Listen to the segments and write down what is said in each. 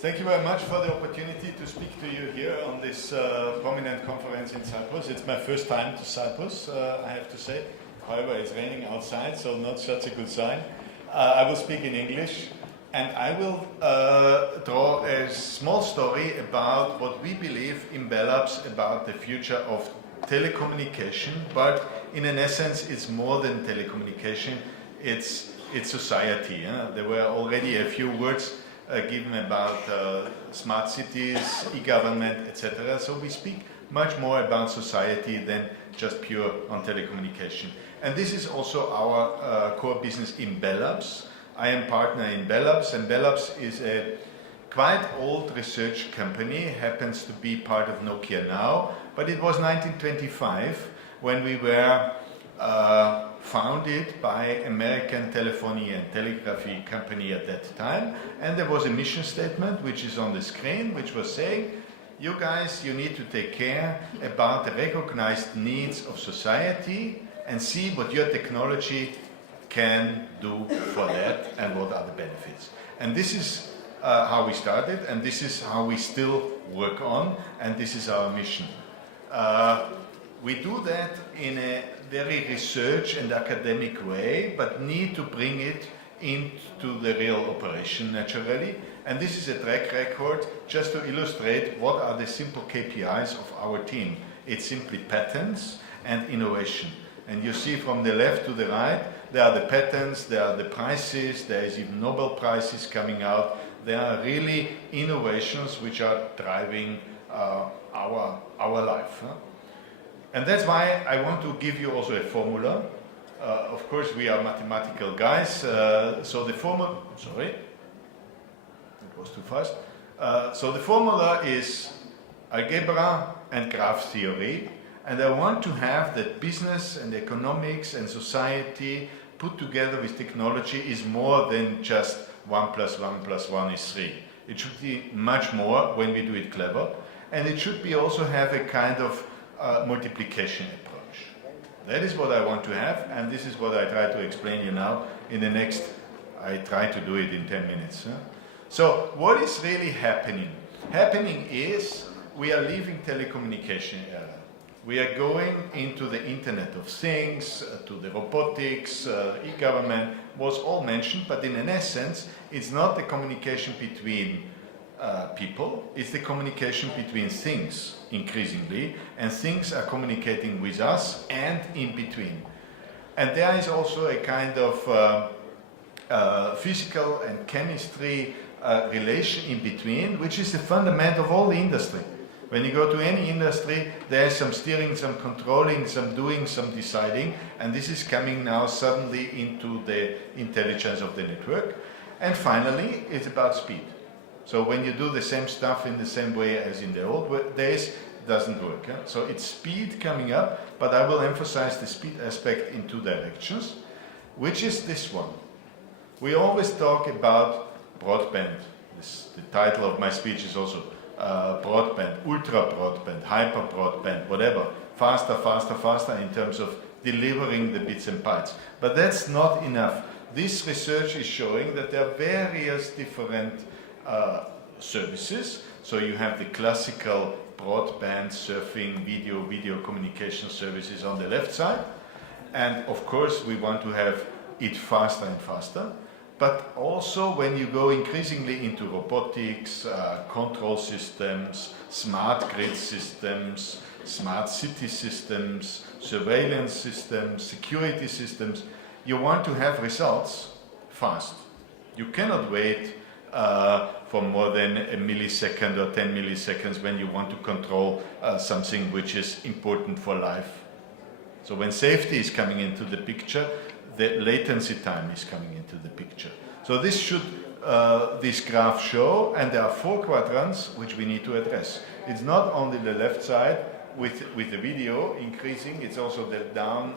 Thank you very much for the opportunity to speak to you here on this prominent conference in Cyprus. It's my first time to Cyprus, I have to say. However, it's raining outside, so not such a good sign. I will speak in English, and I will draw a small story about what we believe in Belabs about the future of telecommunication, but in an essence, it's more than telecommunication, it's society. There were already a few words given about smart cities, e-government, etc. So we speak much more about society than just pure on telecommunication. And this is also our core business in Belabs. I am partner in Belabs, and Belabs is a quite old research company, happens to be part of Nokia now, but it was 1925 when we were founded by American telephony and telegraphy company at that time, and there was a mission statement which is on the screen, which was saying, you guys, you need to take care about the recognized needs of society and see what your technology can do for that and what are the benefits. And this is how we started, and this is how we still work on, and this is our mission. We do that in a very research and academic way, but need to bring it into the real operation naturally. And this is a track record just to illustrate what are the simple KPIs of our team. It's simply patents and innovation. And you see from the left to the right, there are the patents, there are the prices, there is even Nobel Prizes coming out. There are really innovations which are driving our life. And that's why I want to give you also a formula. Of course, we are mathematical guys, so the formula, sorry, it was too fast. So the formula is algebra and graph theory, and I want to have that business and economics and society put together with technology is more than just 1 + 1 + 1 is 3. It should be much more when we do it clever, and it should be also have a kind of multiplication approach. That is what I want to have, and this is what I try to explain you now in the next, I try to do it in 10 minutes. So what is really happening? Happening is we are leaving telecommunication era. We are going into the Internet of Things, to the robotics, e-government was all mentioned, but in an essence, it's not the communication between people, it's the communication between things increasingly, and things are communicating with us and in between. And there is also a kind of physical and chemistry relation in between, which is the fundament of all the industry. When you go to any industry, there is some steering, some controlling, some doing, some deciding, and this is coming now suddenly into the intelligence of the network. And finally, it's about speed. So when you do the same stuff in the same way as in the old days, it doesn't work. So it's speed coming up, but I will emphasize the speed aspect in two directions, which is this one. We always talk about broadband. The title of my speech is also broadband, ultra broadband, hyper broadband, whatever. Faster, faster, faster in terms of delivering the bits and bytes. But that's not enough. This research is showing that there are various different services. So you have the classical broadband, surfing, video communication services on the left side. And of course, we want to have it faster and faster. But also when you go increasingly into robotics, control systems, smart grid systems, smart city systems, surveillance systems, security systems, you want to have results fast. You cannot wait for more than a millisecond or 10 milliseconds when you want to control something which is important for life. So when safety is coming into the picture, the latency time is coming into the picture. So this should this graph show, and there are 4 quadrants which we need to address. It's not only the left side with the video increasing, it's also the down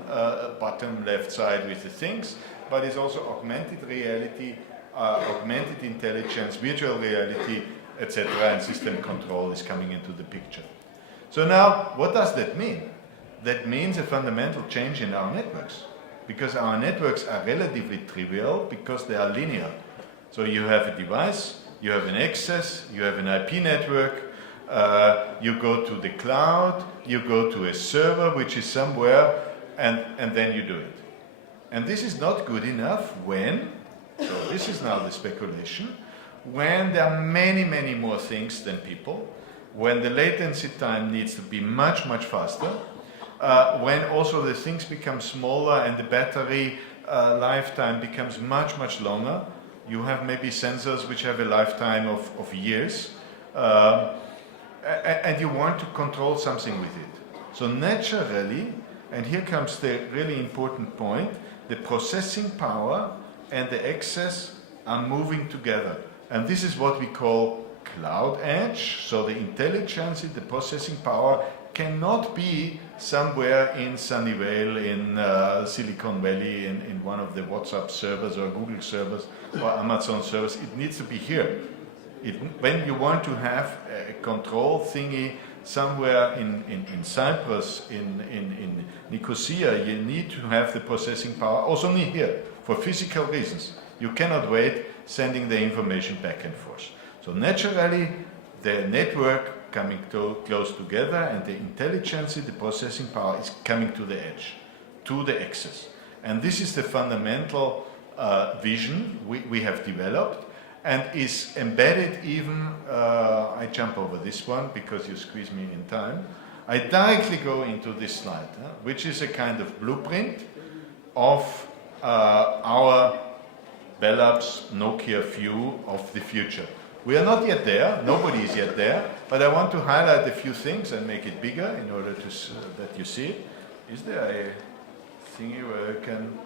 bottom left side with the things, but it's also augmented reality, augmented intelligence, virtual reality, etc., and system control is coming into the picture. So now, what does that mean? That means a fundamental change in our networks, because our networks are relatively trivial because they are linear. So you have a device, You have an access, you have an IP network, you go to the cloud, you go to a server which is somewhere, and then you do it. And this is not good enough when, so this is now the speculation, when there are many, many more things than people, when the latency time needs to be much, much faster, when also the things become smaller and the battery lifetime becomes much, much longer. You have maybe sensors which have a lifetime of years, and you want to control something with it. So naturally, and here comes the really important point, the processing power and the access are moving together. And this is what we call cloud edge. So the intelligence, the processing power cannot be somewhere in Sunnyvale, in Silicon Valley, in one of the WhatsApp servers or Google servers or Amazon servers. It needs to be here. When you want to have a control thingy somewhere in Cyprus, in Nicosia, you need to have the processing power, also need here, for physical reasons. You cannot wait sending the information back and forth. So naturally, the network coming close together and the intelligence, the processing power is coming to the edge, to the access. And this is the fundamental vision we have developed and is embedded even, I jump over this one because you squeeze me in time. I directly go into this slide, which is a kind of blueprint of our Bell Labs Nokia view of the future. We are not yet there, nobody is yet there, but I want to highlight a few things and make it bigger in order to that you see it. Is there a thingy where you can,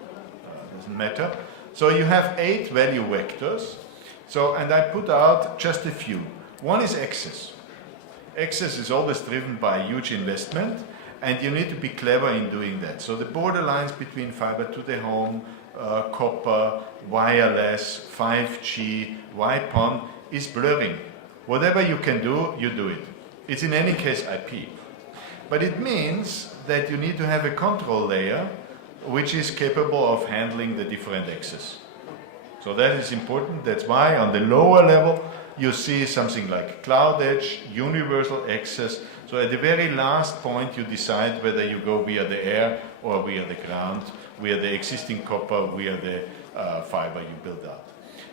doesn't matter. So you have 8 value vectors. So, and I put out just a few. One is access. Access is always driven by huge investment, and you need to be clever in doing that. So the borderlines between fiber to the home, copper, wireless, 5G, WiPON is blurring. Whatever you can do, you do it. It's in any case IP. But it means that you need to have a control layer which is capable of handling the different access. So that is important. That's why on the lower level you see something like cloud edge, universal access. So at the very last point you decide whether you go via the air or via the ground, via the existing copper, via the fiber you build out.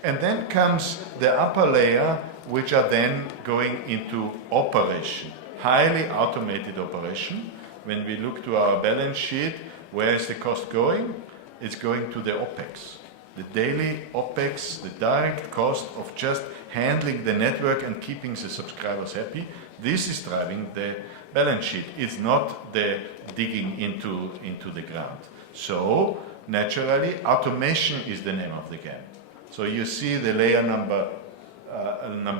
And then comes the upper layer, which are then going into operation, highly automated operation. When we look to our balance sheet, where is the cost going? It's going to the OPEX. The daily OPEX, the direct cost of just handling the network and keeping the subscribers happy, this is driving the balance sheet. It's not the digging into the ground. So, naturally, automation is the name of the game. So you see the layer number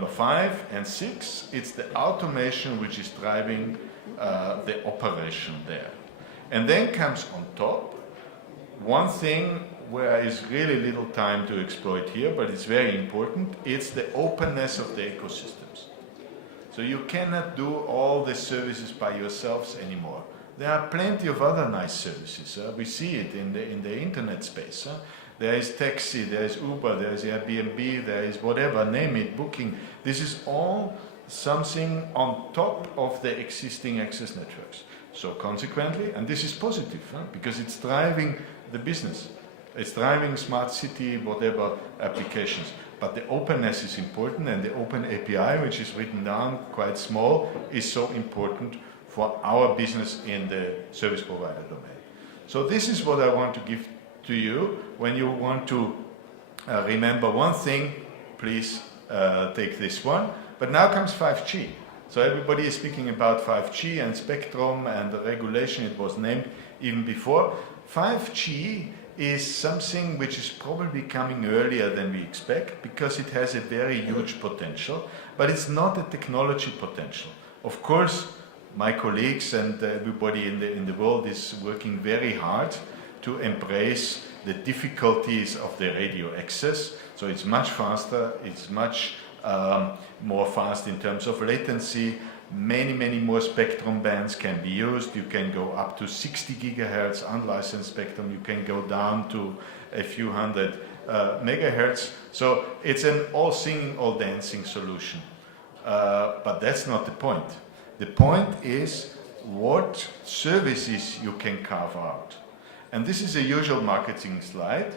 5 and 6, it's the automation which is driving the operation there. And then comes on top one thing where is really little time to exploit here, but it's very important, it's the openness of the ecosystems. So you cannot do all the services by yourselves anymore. There are plenty of other nice services. We see it in the internet space. There is taxi, there is Uber, there is Airbnb, there is whatever, name it, booking. This is all something on top of the existing access networks. So consequently, and this is positive, because it's driving the business. It's driving smart city, whatever applications. But the openness is important, and the open API, which is written down quite small, is so important for our business in the service provider domain. So this is what I want to give to you. When you want to remember one thing, please take this one. But now comes 5G. So everybody is speaking about 5G and spectrum and the regulation. It was named even before. 5G is something which is probably coming earlier than we expect because it has a very huge potential, but it's not a technology potential. Of course, my colleagues and everybody in the world is working very hard to embrace the difficulties of the radio access. So it's much faster, it's much more fast in terms of latency. Many more spectrum bands can be used. You can go up to 60 gigahertz unlicensed spectrum. You can go down to a few hundred megahertz. So it's an all singing, all dancing solution. But that's not the point. The point is what services you can carve out. And this is a usual marketing slide,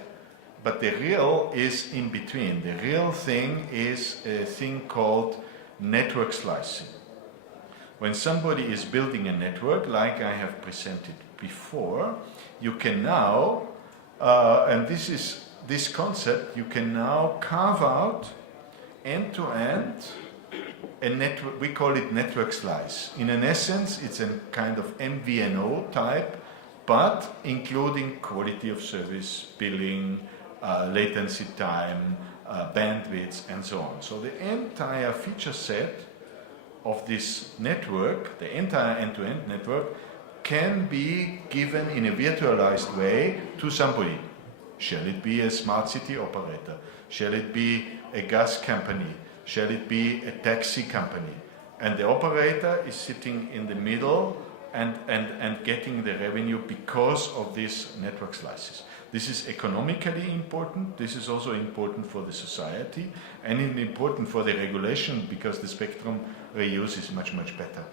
but the real is in between. The real thing is a thing called network slicing. When somebody is building a network, like I have presented before, you can now, and this concept, you can now carve out end-to-end a network. We call it network slice. In an essence, it's a kind of MVNO type, but including quality of service, billing, latency time, bandwidth, and so on. So the entire feature set of this network, the entire end-to-end network, can be given in a virtualized way to somebody. Shall it be a smart city operator? Shall it be a gas company? Shall it be a taxi company? And the operator is sitting in the middle and getting the revenue because of these network slices. This is economically important. This is also important for the society, and it's important for the regulation because the spectrum reuse is much, much better.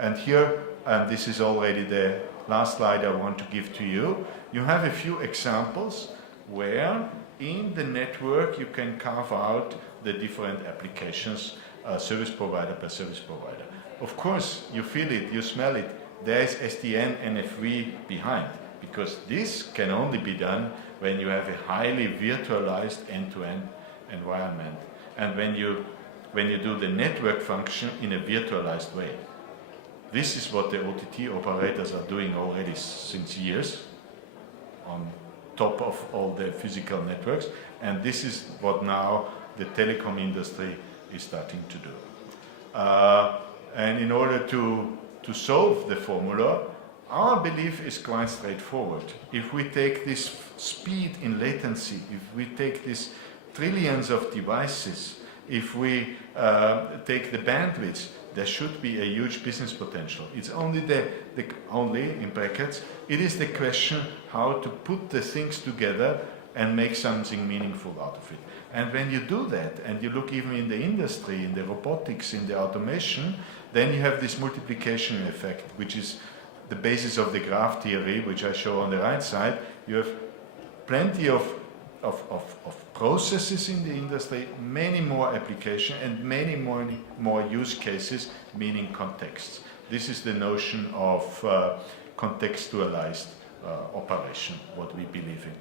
And here, and this is already the last slide I want to give to you, you have a few examples where in the network you can carve out the different applications, service provider per service provider. Of course, you feel it, you smell it. There is SDN NFV behind, because this can only be done when you have a highly virtualized end-to-end environment, and when you do the network function in a virtualized way. This is what the OTT operators are doing already since years, on top of all the physical networks, and this is what now the telecom industry is starting to do. And in order to solve the formula, our belief is quite straightforward. If we take this speed in latency, if we take these trillions of devices, if we take the bandwidth, there should be a huge business potential. It's only only in brackets, it is the question how to put the things together and make something meaningful out of it. And when you do that, and you look even in the industry, in the robotics, in the automation, then you have this multiplication effect, which is the basis of the graph theory, which I show on the right side. You have plenty of processes in the industry, many more applications, and many more use cases, meaning contexts. This is the notion of contextualized operation, what we believe in.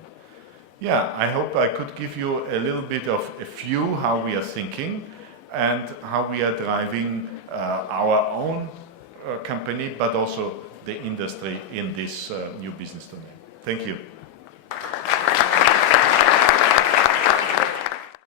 Yeah, I hope I could give you a little bit of a view how we are thinking and how we are driving our own company, but also the industry in this new business domain. Thank you.